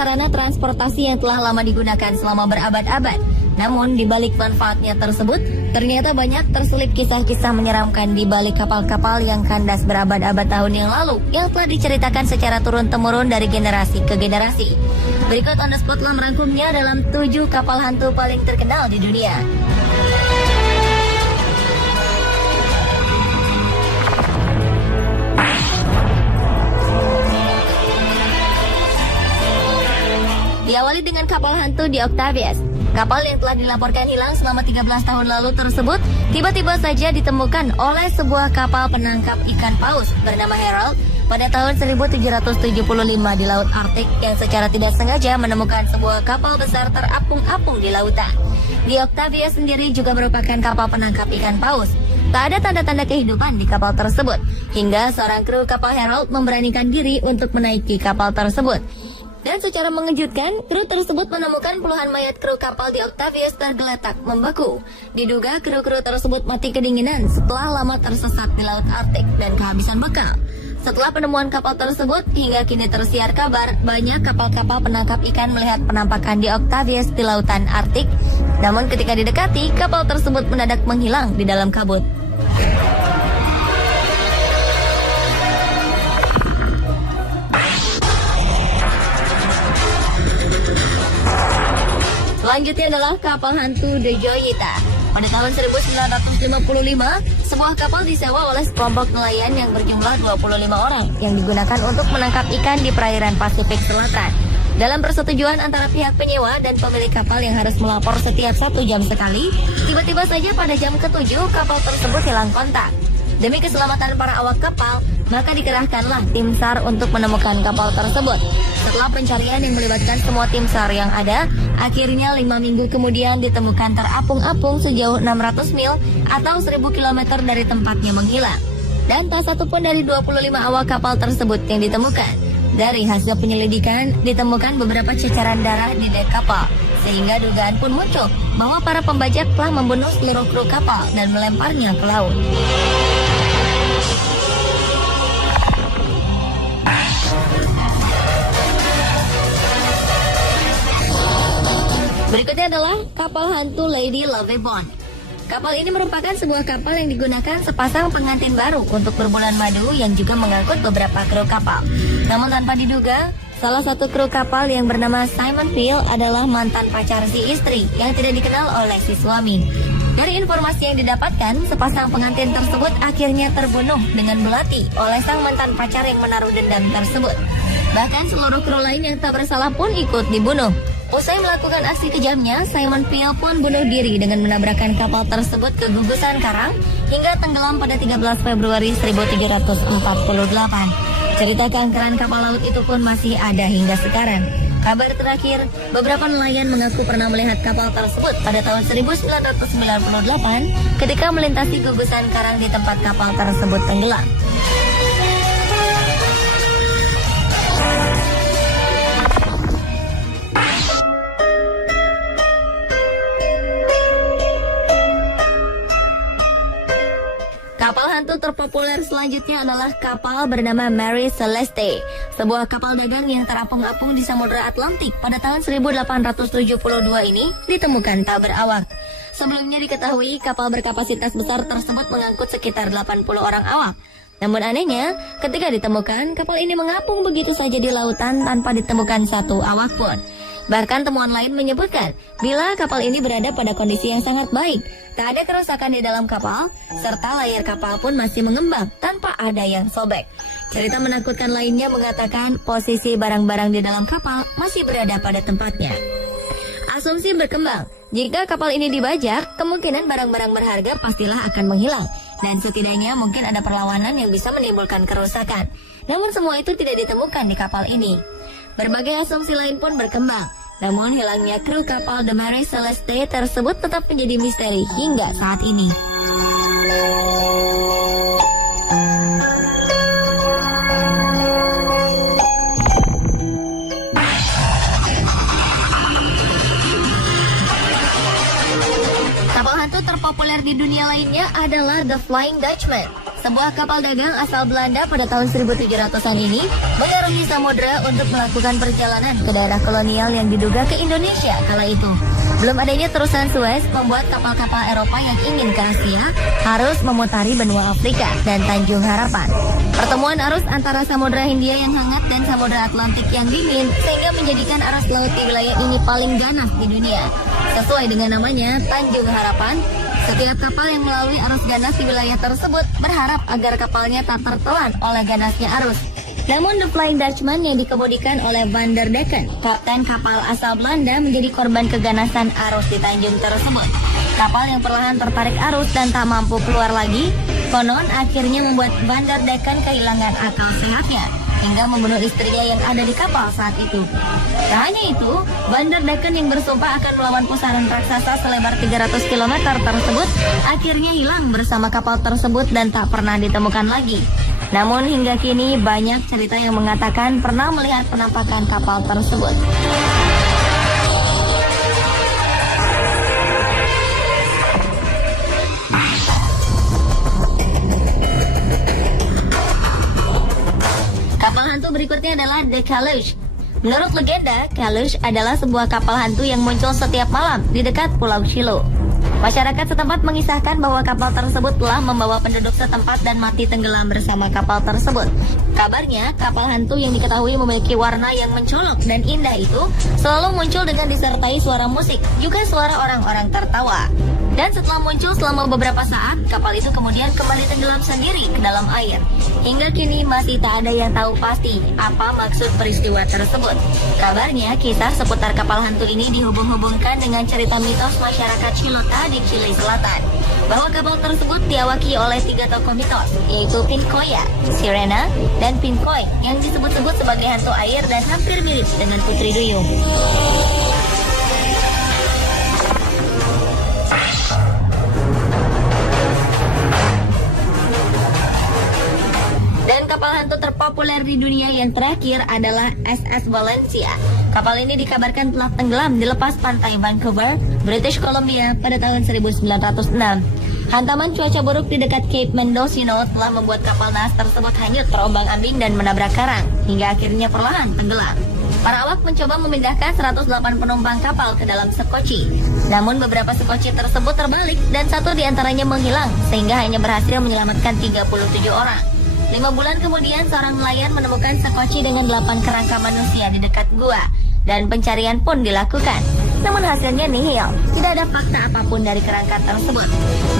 sarana transportasi yang telah lama digunakan selama berabad-abad. Namun di balik manfaatnya tersebut, ternyata banyak terselip kisah-kisah menyeramkan di balik kapal-kapal yang kandas berabad-abad tahun yang lalu yang telah diceritakan secara turun-temurun dari generasi ke generasi. Berikut On The Spot telah merangkumnya dalam 7 kapal hantu paling terkenal di dunia. Diawali dengan kapal hantu di Octavius. Kapal yang telah dilaporkan hilang selama 13 tahun lalu tersebut tiba-tiba saja ditemukan oleh sebuah kapal penangkap ikan paus bernama Herald pada tahun 1775 di Laut Arktik yang secara tidak sengaja menemukan sebuah kapal besar terapung-apung di lautan. Di Octavius sendiri juga merupakan kapal penangkap ikan paus. Tak ada tanda-tanda kehidupan di kapal tersebut, hingga seorang kru kapal Herald memberanikan diri untuk menaiki kapal tersebut. Dan secara mengejutkan, kru tersebut menemukan puluhan mayat kru kapal di Octavius tergeletak membeku. Diduga kru-kru tersebut mati kedinginan setelah lama tersesat di Laut Arktik dan kehabisan bekal. Setelah penemuan kapal tersebut, hingga kini tersiar kabar banyak kapal-kapal penangkap ikan melihat penampakan di Octavius di lautan Arktik. Namun ketika didekati, kapal tersebut mendadak menghilang di dalam kabut. Selanjutnya adalah kapal hantu The Joyita. Pada tahun 1955, sebuah kapal disewa oleh sekelompok nelayan yang berjumlah 25 orang yang digunakan untuk menangkap ikan di perairan Pasifik Selatan. Dalam persetujuan antara pihak penyewa dan pemilik kapal yang harus melapor setiap 1 jam sekali, tiba-tiba saja pada jam ke-7 kapal tersebut hilang kontak. Demi keselamatan para awak kapal, maka dikerahkanlah tim SAR untuk menemukan kapal tersebut. Setelah pencarian yang melibatkan semua tim SAR yang ada, akhirnya 5 minggu kemudian ditemukan terapung-apung sejauh 600 mil atau 1000 km dari tempatnya menghilang. Dan tak satu pun dari 25 awak kapal tersebut yang ditemukan. Dari hasil penyelidikan, ditemukan beberapa cecaran darah di dek kapal, sehingga dugaan pun muncul bahwa para pembajak telah membunuh seluruh kru kapal dan melemparnya ke laut. Berikutnya adalah kapal hantu Lady Lovibond. Kapal ini merupakan sebuah kapal yang digunakan sepasang pengantin baru untuk berbulan madu yang juga mengangkut beberapa kru kapal. Namun tanpa diduga, salah satu kru kapal yang bernama Simon Peel adalah mantan pacar si istri yang tidak dikenal oleh si suami. Dari informasi yang didapatkan, sepasang pengantin tersebut akhirnya terbunuh dengan belati oleh sang mantan pacar yang menaruh dendam tersebut. Bahkan seluruh kru lain yang tak bersalah pun ikut dibunuh. Usai melakukan aksi kejamnya, Simon Peel pun bunuh diri dengan menabrakkan kapal tersebut ke gugusan karang hingga tenggelam pada 13 Februari 1748. Cerita keangkeran kapal laut itu pun masih ada hingga sekarang. Kabar terakhir, beberapa nelayan mengaku pernah melihat kapal tersebut pada tahun 1998 ketika melintasi gugusan karang di tempat kapal tersebut tenggelam. Kapal hantu terpopuler selanjutnya adalah kapal bernama Mary Celeste, sebuah kapal dagang yang terapung-apung di Samudra Atlantik pada tahun 1872 ini ditemukan tak berawak. Sebelumnya diketahui kapal berkapasitas besar tersebut mengangkut sekitar 80 orang awak. Namun anehnya, ketika ditemukan, kapal ini mengapung begitu saja di lautan tanpa ditemukan satu awak pun. Bahkan temuan lain menyebutkan bila kapal ini berada pada kondisi yang sangat baik, tak ada kerusakan di dalam kapal, serta layar kapal pun masih mengembang tanpa ada yang sobek. Cerita menakutkan lainnya mengatakan posisi barang-barang di dalam kapal masih berada pada tempatnya. Asumsi berkembang, jika kapal ini dibajak, kemungkinan barang-barang berharga pastilah akan menghilang, dan setidaknya mungkin ada perlawanan yang bisa menimbulkan kerusakan. Namun semua itu tidak ditemukan di kapal ini. Berbagai asumsi lain pun berkembang. Namun hilangnya kru kapal The Mary Celeste tersebut tetap menjadi misteri hingga saat ini. Kapal hantu terpopuler di dunia lainnya adalah The Flying Dutchman, Sebuah kapal dagang asal Belanda pada tahun 1700-an ini mengarungi samudera untuk melakukan perjalanan ke daerah kolonial yang diduga ke Indonesia kala itu. Belum adanya terusan Suez membuat kapal-kapal Eropa yang ingin ke Asia harus memutari benua Afrika dan Tanjung Harapan. Pertemuan arus antara Samudra Hindia yang hangat dan Samudra Atlantik yang dingin sehingga menjadikan arus laut di wilayah ini paling ganas di dunia. Sesuai dengan namanya, Tanjung Harapan, setiap kapal yang melalui arus ganas di wilayah tersebut berharap agar kapalnya tak tertelan oleh ganasnya arus. Namun The Flying Dutchman yang dikemudikan oleh Van der Decken, kapten kapal asal Belanda, menjadi korban keganasan arus di Tanjung tersebut. Kapal yang perlahan tertarik arus dan tak mampu keluar lagi, konon akhirnya membuat Van der Decken kehilangan akal sehatnya hingga membunuh istrinya yang ada di kapal saat itu. Tak hanya itu, Van der Decken yang bersumpah akan melawan pusaran raksasa selebar 300 km tersebut akhirnya hilang bersama kapal tersebut dan tak pernah ditemukan lagi. Namun hingga kini banyak cerita yang mengatakan pernah melihat penampakan kapal tersebut. Kapal hantu berikutnya adalah The Kalush. Menurut legenda, Kalush adalah sebuah kapal hantu yang muncul setiap malam di dekat Pulau Shilo. Masyarakat setempat mengisahkan bahwa kapal tersebut telah membawa penduduk setempat dan mati tenggelam bersama kapal tersebut. Kabarnya, kapal hantu yang diketahui memiliki warna yang mencolok dan indah itu selalu muncul dengan disertai suara musik, juga suara orang-orang tertawa. Dan setelah muncul selama beberapa saat, kapal itu kemudian kembali tenggelam sendiri ke dalam air. Hingga kini masih tak ada yang tahu pasti apa maksud peristiwa tersebut. Kabarnya, kisah seputar kapal hantu ini dihubung-hubungkan dengan cerita mitos masyarakat Chilota di Chile Selatan, bahwa kapal tersebut diawaki oleh 3 tokoh mitos, yaitu Pincoya, Sirena, dan Pincoy, yang disebut-sebut sebagai hantu air dan hampir mirip dengan Putri Duyung. Dan kapal hantu terpopuler di dunia yang terakhir adalah SS Valencia. Kapal ini dikabarkan telah tenggelam di lepas pantai Vancouver, British Columbia pada tahun 1906. Hantaman cuaca buruk di dekat Cape Mendocino telah membuat kapal naas tersebut hanyut terombang-ambing dan menabrak karang, hingga akhirnya perlahan tenggelam. Para awak mencoba memindahkan 108 penumpang kapal ke dalam sekoci. Namun beberapa sekoci tersebut terbalik dan satu diantaranya menghilang, sehingga hanya berhasil menyelamatkan 37 orang. 5 bulan kemudian, seorang nelayan menemukan sekoci dengan 8 kerangka manusia di dekat gua, dan pencarian pun dilakukan. Namun hasilnya nihil, tidak ada fakta apapun dari kerangka tersebut.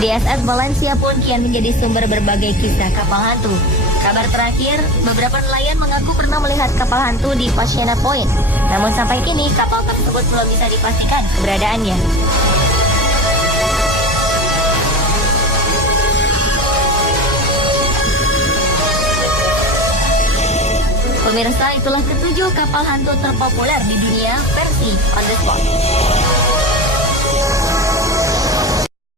DSS Valencia pun kian menjadi sumber berbagai kisah kapal hantu. Kabar terakhir, beberapa nelayan mengaku pernah melihat kapal hantu di Paciana Point. Namun sampai kini, kapal tersebut belum bisa dipastikan keberadaannya. Pemirsa, itulah ketujuh kapal hantu terpopuler di dunia versi On The Spot.